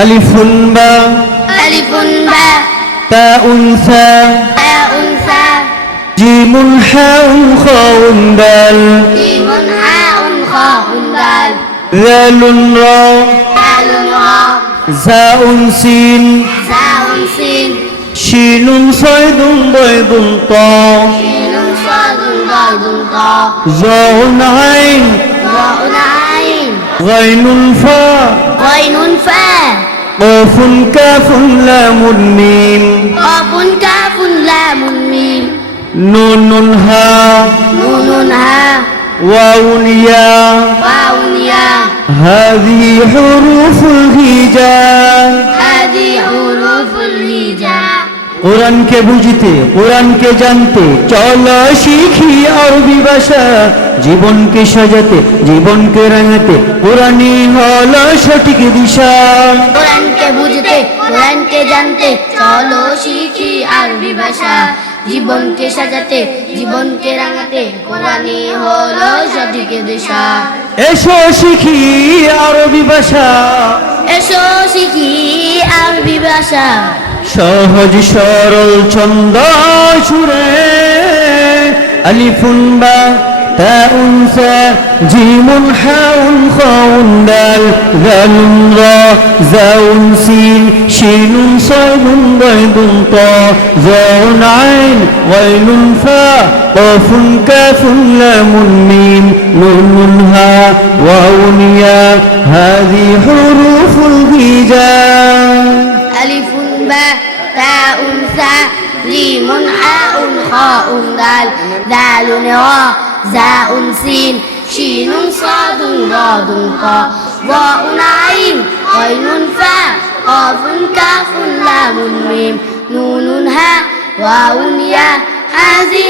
আলিফুন বা আলিফুন বা তাউন সা তাউন সা জিমুন হাউন খাউন দাল জিমুন হাউন খাউন দাল যালুন রা দালুন রা যাউন সিন জাউন সিন শিনুন সাইদুন দাইদুন তা শিনুন সাদুন দাদুন তা যাউন আইন জাউন আইন গাইনুন ফা গাইনুন ফা قاف كاف لام ميم قافun kafun lamun mim نون ها nunun ha واو يا wawun ya هذه حروف الهجاء hadi huruful hija কোরআনকে বুঝতে কোরআনকে জানতে চলো শিখি আরবি ভাষা জীবনকে সাজাতে জীবনকে রাঙাতে কোরআনই হলো সঠিক দিশা কোরআনকে বুঝতে কোরআনকে জানতে চলো শিখি আরবি ভাষা জীবনকে সাজাতে জীবনকে রাঙাতে কোরআনই হলো সঠিক দিশা এসো শিখি আরবি ভাষা এসো শিখি আরবি ভাষা সহজ সরল ছন্দ সুরে আলিফুন বা তাউন সা জিমুন হাউন খাউন দাল যালুন রা যাউন সিন শিনুন সাদুন দাইদুন তা যাউন আইন গাইনুন ফা কাফুন কাফুন লামুন মিম নুনুন হা ওয়াউন ইয়া হাযি হুরুফুল হিজা আলিফুন বা তাউন সা জিমুন হাউন খাউন দাল দালুন রা জাউন সিন শিনুন সাদুন দাদুন তা ওয়াউন আইন গাইনুন ফা কাফুন কাফুন লামুন মিম নুনুন হা ওয়াউন ইয়া হাযি